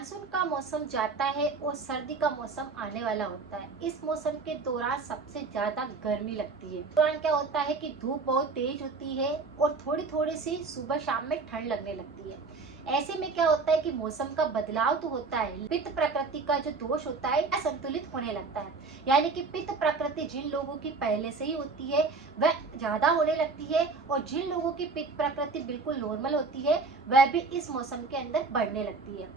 Monsoon का मौसम जाता है और सर्दी का मौसम आने वाला होता है। इस मौसम के दौरान सबसे ज्यादा गर्मी लगती है। दौरान क्या होता है कि धूप बहुत तेज होती है और थोड़ी थोड़ी सी सुबह शाम में ठंड लगने लगती है। ऐसे में क्या होता है कि मौसम का बदलाव तो होता है, पित्त प्रकृति का जो दोष होता है असंतुलित होने लगता है। यानी कि पित्त प्रकृति जिन लोगों की पहले से ही होती है वह ज्यादा होने लगती है, और जिन लोगों की पित्त प्रकृति बिल्कुल नॉर्मल होती है वह भी इस मौसम के अंदर बढ़ने लगती है।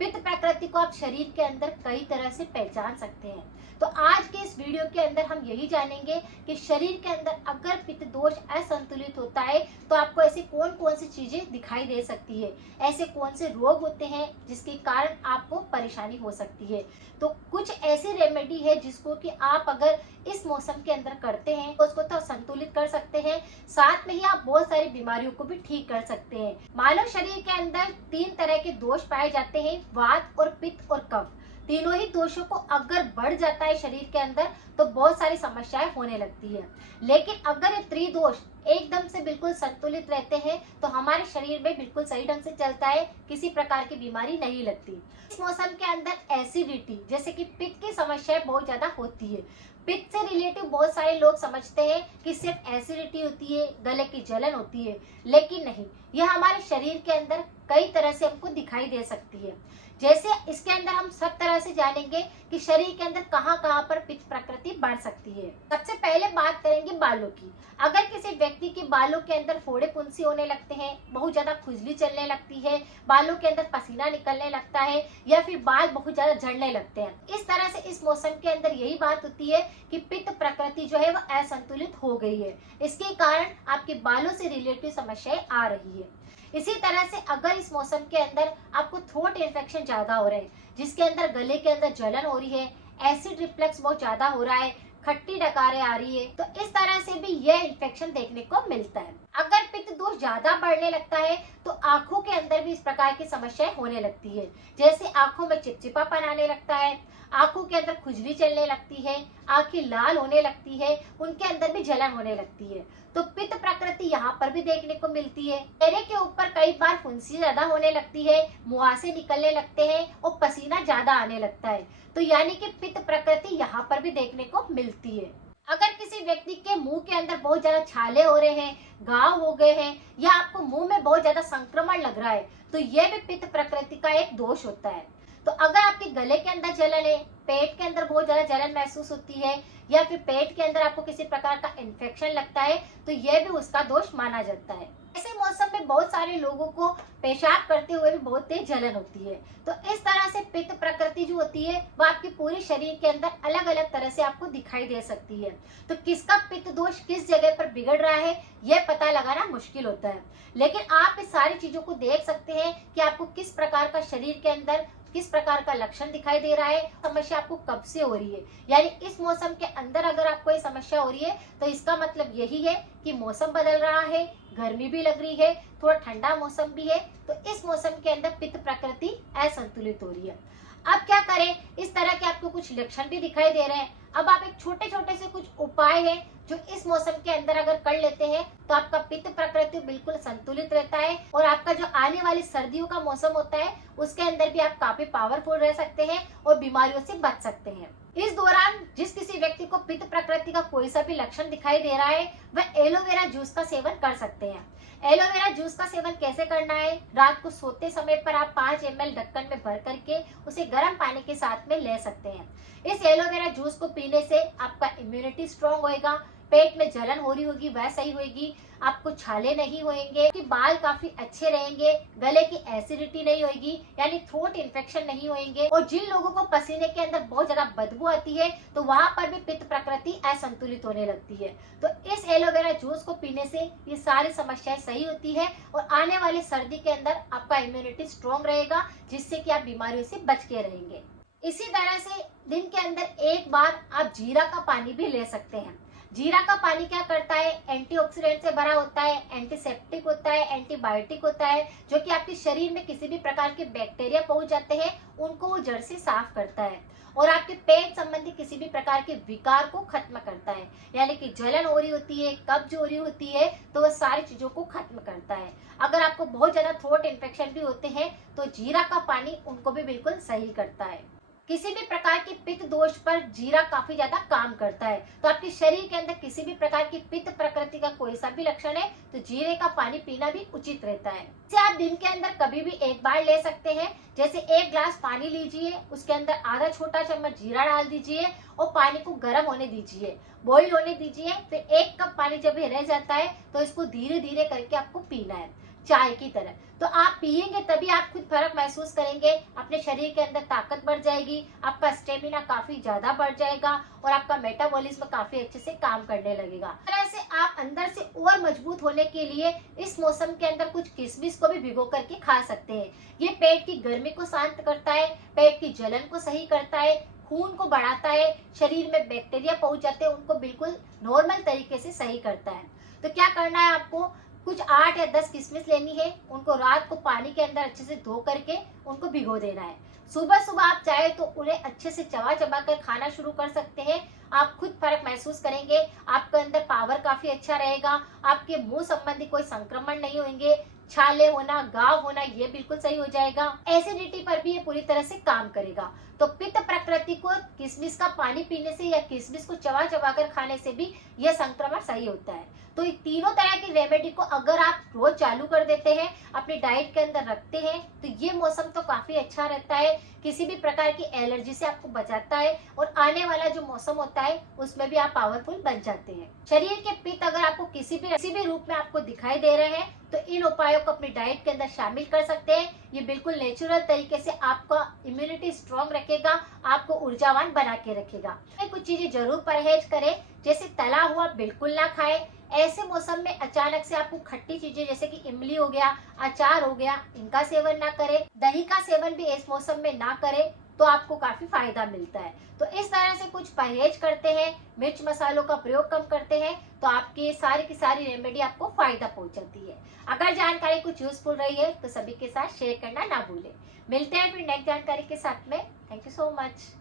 पित्त प्रकृति को आप शरीर के अंदर कई तरह से पहचान सकते हैं। तो आज के इस वीडियो के अंदर हम यही जानेंगे कि शरीर के अंदर अगर पित्त दोष असंतुलित होता है तो आपको ऐसी कौन कौन सी चीजें दिखाई दे सकती है, ऐसे कौन से रोग होते हैं जिसके कारण आपको परेशानी हो सकती है। तो कुछ ऐसी रेमेडी है जिसको कि आप अगर इस मौसम के अंदर करते हैं तो उसको तो संतुलित कर सकते हैं, साथ में ही आप बहुत सारी बीमारियों को भी ठीक कर सकते हैं। मानव शरीर के अंदर 3 तरह के दोष पाए जाते हैं, वात और पित्त और कफ। तीनों ही दोषों को अगर बढ़ जाता है शरीर के अंदर तो बहुत सारी समस्याएं होने लगती है। लेकिन अगर ये त्रिदोष एकदम से बिल्कुल संतुलित रहते हैं तो हमारे शरीर में बिल्कुल सही ढंग से चलता है, किसी प्रकार की बीमारी नहीं लगती। इस मौसम के अंदर एसिडिटी जैसे कि पित्त की समस्याएं बहुत ज्यादा होती है। पित्त से रिलेटिव बहुत सारे लोग समझते हैं कि सिर्फ एसिडिटी होती है, गले की जलन होती है, लेकिन नहीं, यह हमारे शरीर के अंदर कई तरह से हमको दिखाई दे सकती है। जैसे इसके अंदर हम सब तरह से जानेंगे कि शरीर के अंदर कहां कहां पर पित्त प्रकृति बढ़ सकती है। सबसे पहले बात करेंगे बालों की। अगर किसी व्यक्ति के बालों के अंदर फोड़े फुंसी होने लगते हैं, बहुत ज्यादा खुजली चलने लगती है, बालों के अंदर पसीना निकलने लगता है, या फिर बाल बहुत ज्यादा झड़ने लगते हैं, इस तरह से इस मौसम के अंदर यही बात होती है कि पित्त प्रकृति जो है वह असंतुलित हो गई है। इसके कारण आपके बालों से रिलेटेड समस्याएं आ रही है। इसी तरह से अगर इस मौसम के अंदर आपको थ्रोट इन्फेक्शन ज्यादा हो रहे हैं, जिसके अंदर गले के अंदर जलन हो रही है, एसिड रिफ्लक्स बहुत ज्यादा हो रहा है, खट्टी डकारें आ रही है, तो इस तरह से भी यह इन्फेक्शन देखने को मिलता है। अगर पित्त दोष ज्यादा बढ़ने लगता है तो आंखों के अंदर भी इस प्रकार की समस्याएं होने लगती है। जैसे आंखों में चिपचिपापन आने लगता है, आंखों के अंदर खुजली चलने लगती है, आंखें लाल होने लगती है, उनके अंदर भी जलन होने लगती है। तो पित्त प्रकृति यहाँ पर भी देखने को मिलती है। चेहरे के ऊपर कई बार फुंसी ज्यादा होने लगती है, मुहासे निकलने लगते हैं और पसीना ज्यादा आने लगता है। तो यानी कि पित्त प्रकृति यहाँ पर भी देखने को मिलती है। अगर किसी व्यक्ति के मुंह के अंदर बहुत ज्यादा छाले हो रहे हैं, घाव हो गए हैं, या आपको मुंह में बहुत ज्यादा संक्रमण लग रहा है, तो यह भी पित्त प्रकृति का एक दोष होता है। तो अगर आपके गले के अंदर जलन है, पेट के अंदर बहुत ज्यादा जलन महसूस होती है, या फिर पेट के अंदर आपको किसी प्रकार का इन्फेक्शन लगता है, तो यह भी उसका दोष माना जाता है। ऐसे मौसम में बहुत सारे लोगों को पेशाब करते हुए भी बहुत तेज जलन होती है। तो इस तरह से पित्त प्रकृति जो होती है वह आपके पूरे शरीर के अंदर अलग अलग तरह से आपको दिखाई दे सकती है। तो किसका पित्त दोष किस जगह पर बिगड़ रहा है यह पता लगाना मुश्किल होता है, लेकिन आप इस सारी चीजों को देख सकते हैं कि आपको किस प्रकार का शरीर के अंदर किस प्रकार का लक्षण दिखाई दे रहा है, समस्या आपको कब से हो रही है। यानी इस मौसम के अंदर अगर आपको ये समस्या हो रही है तो इसका मतलब यही है कि मौसम बदल रहा है, गर्मी भी लग रही है, थोड़ा ठंडा मौसम भी है, तो इस मौसम के अंदर पित्त प्रकृति असंतुलित हो रही है। अब क्या करें, इस तरह के आपको कुछ लक्षण भी दिखाई दे रहे हैं। अब आप एक छोटे छोटे से कुछ उपाय हैं जो इस मौसम के अंदर अगर कर लेते हैं तो आपका पित्त प्रकृति बिल्कुल संतुलित रहता है, और आपका जो आने वाली सर्दियों का मौसम होता है उसके अंदर भी आप काफी पावरफुल रह सकते हैं और बीमारियों से बच सकते हैं। इस दौरान जिस किसी व्यक्ति को पित्त प्रकृति का कोई सा भी लक्षण दिखाई दे रहा है वह एलोवेरा जूस का सेवन कर सकते हैं। एलोवेरा जूस का सेवन कैसे करना है, रात को सोते समय पर आप 5 ml ढक्कन में भर करके उसे गर्म पानी के साथ में ले सकते हैं। इस एलोवेरा जूस को पीने से आपका इम्यूनिटी स्ट्रांग होएगा, पेट में जलन हो रही होगी वह सही होगी, आपको छाले नहीं होंगे, कि बाल काफी अच्छे रहेंगे, गले की एसिडिटी नहीं होगी यानी थ्रोट इन्फेक्शन नहीं होंगे, और जिन लोगों को पसीने के अंदर बहुत ज्यादा बदबू आती है तो वहां पर भी पित्त प्रकृति असंतुलित होने लगती है। तो इस एलोवेरा जूस को पीने से ये सारी समस्याएं सही होती है, और आने वाली सर्दी के अंदर आपका इम्यूनिटी स्ट्रांग रहेगा, जिससे कि आप बीमारियों से बच के रहेंगे। इसी तरह से दिन के अंदर एक बार आप जीरा का पानी भी ले सकते हैं। जीरा का पानी क्या करता है, एंटीऑक्सीडेंट से भरा होता है, एंटीसेप्टिक होता है, एंटीबायोटिक होता है, जो कि आपके शरीर में किसी भी प्रकार के बैक्टीरिया पहुंच जाते हैं उनको वो जड़ से साफ करता है और आपके पेट संबंधी किसी भी प्रकार के विकार को खत्म करता है। यानी कि जलन हो रही होती है, कब्ज हो रही होती है, तो वह सारी चीजों को खत्म करता है। अगर आपको बहुत ज्यादा थ्रोट इन्फेक्शन भी होते हैं तो जीरा का पानी उनको भी बिल्कुल सही करता है। किसी भी प्रकार के पित्त दोष पर जीरा काफी ज्यादा काम करता है। तो आपके शरीर के अंदर किसी भी प्रकार की पित्त प्रकृति का कोई सा भी लक्षण है तो जीरे का पानी पीना भी उचित रहता है। इसे आप दिन के अंदर कभी भी एक बार ले सकते हैं। जैसे 1 ग्लास पानी लीजिए, उसके अंदर आधा छोटा चम्मच जीरा डाल दीजिए और पानी को गर्म होने दीजिए, बॉईल होने दीजिए। फिर 1 कप पानी जब ये रह जाता है तो इसको धीरे धीरे करके आपको पीना है, चाय की तरह। तो आप पिएंगे तभी आप खुद फर्क महसूस करेंगे, अपने शरीर के अंदर ताकत बढ़ जाएगी, आपका स्टेमिना काफी ज्यादा बढ़ जाएगा और आपका मेटाबॉलिज्म काफी अच्छे से काम करने लगेगा। इस तरह से आप अंदर से और मजबूत होने के लिए इस मौसम के अंदर कुछ किशमिश को भी भिगो करके खा सकते हैं। ये पेट की गर्मी को शांत करता है, पेट की जलन को सही करता है, खून को बढ़ाता है, शरीर में बैक्टीरिया पहुंच जाते हैं उनको बिल्कुल नॉर्मल तरीके से सही करता है। तो क्या करना है आपको, कुछ 8 या 10 किशमिश लेनी है, उनको रात को पानी के अंदर अच्छे से धो करके उनको भिगो देना है। सुबह सुबह आप चाहे तो उन्हें अच्छे से चबा चबा कर खाना शुरू कर सकते हैं। आप खुद फर्क महसूस करेंगे, आपके अंदर पावर काफी अच्छा रहेगा, आपके मुंह संबंधी कोई संक्रमण नहीं होंगे, छाले होना, घाव होना ये बिल्कुल सही हो जाएगा। एसिडिटी पर भी ये पूरी तरह से काम करेगा। तो पित्त प्रकृति को किशमिश का पानी पीने से या किशमिश को चबा चबा कर खाने से भी यह संक्रमण सही होता है। तो ये तीनों तरह की रेमेडी को अगर आप रोज चालू कर देते हैं, अपनी डाइट के अंदर रखते हैं, तो ये मौसम तो काफी अच्छा रहता है, किसी भी प्रकार की एलर्जी से आपको बचाता है और आने वाला जो मौसम होता है उसमें भी आप पावरफुल बन जाते हैं। शरीर के पित्त अगर आपको किसी भी रूप में आपको दिखाई दे रहे हैं तो इन उपायों को अपनी डाइट के अंदर शामिल कर सकते हैं। ये बिल्कुल नेचुरल तरीके से आपका इम्यूनिटी स्ट्रॉन्ग रखेगा, आपको ऊर्जावान बना के रखेगा। कुछ चीजें जरूर परहेज करें, जैसे तला हुआ बिल्कुल ना खाएं। ऐसे मौसम में अचानक से आपको खट्टी चीजें जैसे कि इमली हो गया, अचार हो गया, इनका सेवन ना करें। दही का सेवन भी इस मौसम में ना करें तो आपको काफी फायदा मिलता है। तो इस तरह से कुछ परहेज करते हैं, मिर्च मसालों का प्रयोग कम करते हैं, तो आपकी सारी की सारी रेमेडी आपको फायदा पहुंचाती है। अगर जानकारी कुछ यूजफुल रही है तो सभी के साथ शेयर करना ना भूलें। मिलते हैं फिर नेक्स्ट जानकारी के साथ में। Thank you so much.